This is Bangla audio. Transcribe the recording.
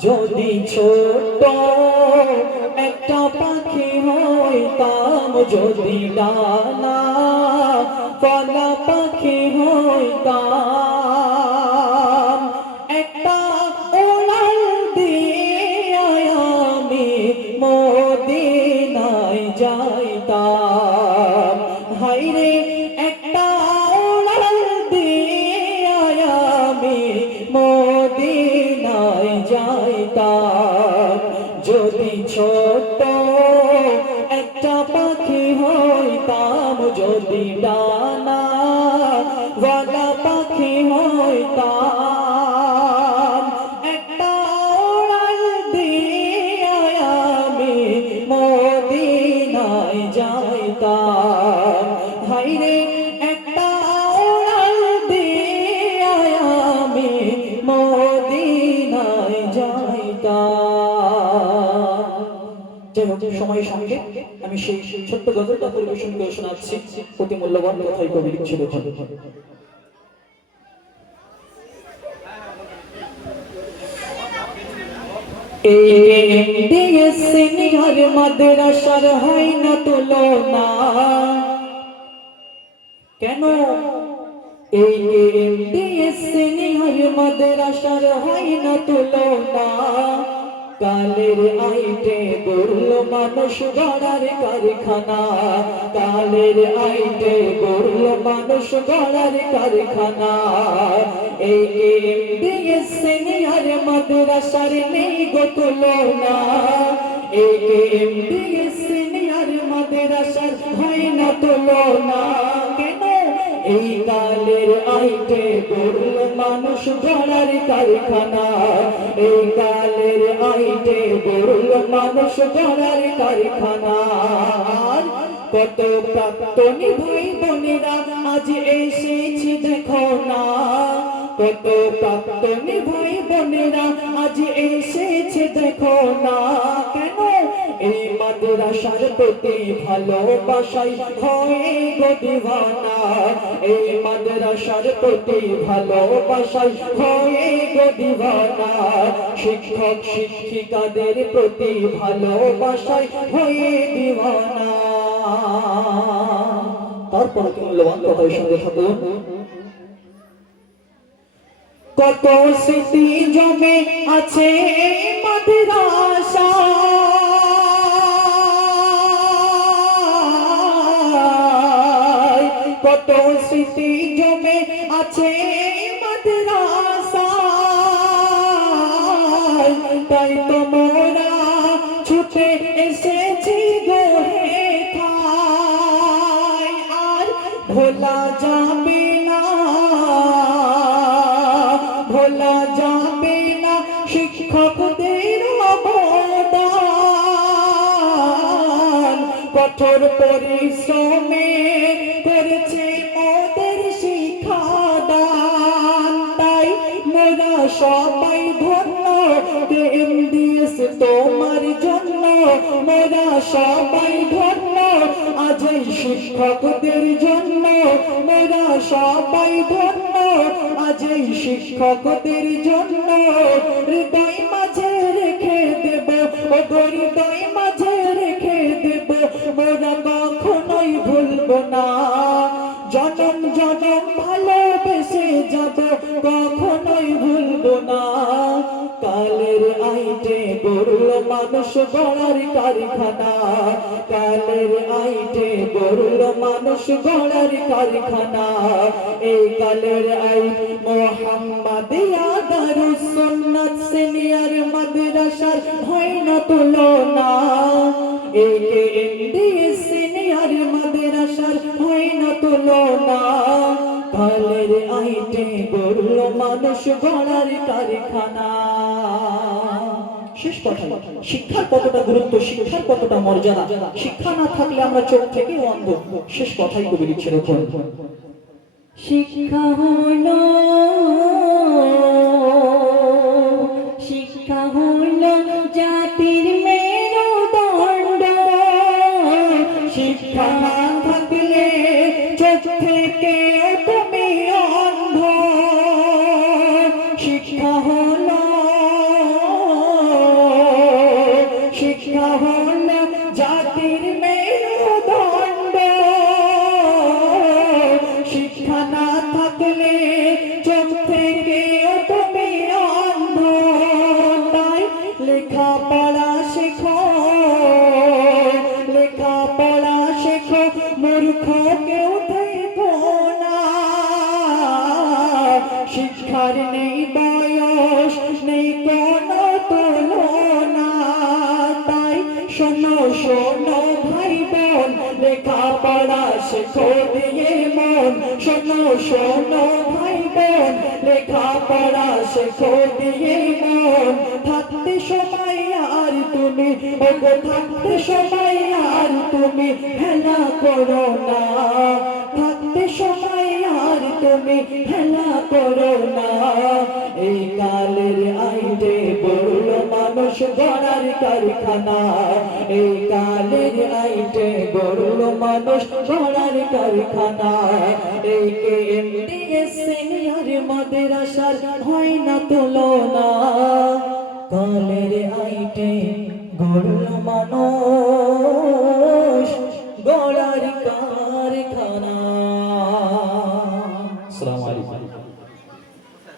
যদি ছোট একটা পাখি হইতাম যদি ডানা যদি ডানা গলা পাখি হইতাম একটা ওড়াল দিয়ে আমি মদিনায় যাইতাম। হাইরে একটা ওড়াল দিয়ে আমি মদিনায় যাইতাম। যাই হোক, সময়ের সঙ্গে আমি সেই ছোট্ট গজলটা পরিবেশন করে শোনাচ্ছি। অতি মূল্যবান কথাই কবি লিখছিল মাদ্রাসার হয় না তুলনা। কেন? এই মাদ্রাসার হয় না তুলনা। কালের আইটে গড়ল মানুষ গড়ার কারখানা। কালের আইটে গড়ল মানুষ গড়ার কারখানা। এই সিনিয়র মাদ্রাসার নেই গো তুলনা এই সিনিয়র মাদ্রাসার হয় না। তুলনা কেন? এই কালের আইটে গড়ল মানুষ গড়ার কারখানা। এই কালের আইটে গড়ল মানুষ গড়ার কারখানা। কত প্রাক্তনী ভাই বোনেরা আজ এসেছি দেখো না। কত প্রাক্তনী ভাই বোনেরা আজ এসেছে দেখো না। কেন এই মাদ্রাসার প্রতি ভালোবাসাই হয় গো দিওয়ানা? এই মাদ্রাসার প্রতি ভালোবাসাই হয় দিওয়ানা শিক্ষক, শিক্ষিকাদের প্রতি ভালোবাসায় হয়ে দিবানা তারপর মূল্যবান সঙ্গে কত স্মৃতি জমে আছে মাদ্রাসা তাই তোমরা ছুটে এসেছি আর ভোলা যাবে না, ভোলা যাবে না শিক্ষকদের অবদান। কঠোর পরিশ্রমে করেছে মোদের শিক্ষাদান। তাই মোরা সবাই সবাই ধন্য। আজ শিক্ষকদের জন্য মোরা সবাই ধন্য। আজ শিক্ষকদের জন্য হৃদয় মাঝে রেখে দেব হৃদয় মাঝে রেখে দেব। মোরা কখনোই ভুলবো না। জনম জনম ভালোবেসে যাব, কখনোই ভুলবো না। কালের আইটে গরুল মানুষ গড়ার কারখানা কালের আইটে গরুল মানুষ গড়ার কারখানা এই কালের আই মোহাম্মদ ইয়াদারুস সুন্নাত সিনিয়র মাদ্রাসার হয় না তুলনা। এই এমডি সিনিয়র মাদ্রাসার হয় না তুলনা। কালের আইটে গরুল মানুষ গড়ার কারখানা শেষ কথা শিক্ষার কতটা গুরুত্ব, শিক্ষার কতটা মর্যাদা? শিক্ষা না থাকলে আমরা চোখ থেকে অন্ধ। শেষ কথাই কবি লিখছে দেখুন শিক্ষা হলো শিক্ষা হলো জাতির মেরুদণ্ড। শিক্ষা না থাকলে চোখ থেকে শিক্ষা হল জাতির মেরুদণ্ড শিক্ষা না থাকলে চোখ থেকেও তুমি অন্ধ। তাই লেখাপড়া শেখো লেখাপড়া শেখো, মূর্খ কেউ থেকো না। শিক্ষার নেই বা দিয়ে মন, শোনো শোনো ভাই বোন লেখা পড়া শেখো দিয়ে মন। থাকতে সময় আর তুমি, ওগো, থাকতে সময় আর তুমি হেলা করো না। থাকতে সময় আর তুমি হেলা করো না। কারখানা এই কালের আইটে গড়ল মানুষ গড়ার কারখানা। এই কে এমডিএস সিনিয়র মাদ্রাসার হয় না তুলনা। কালের আইটে গড়ল মানুষ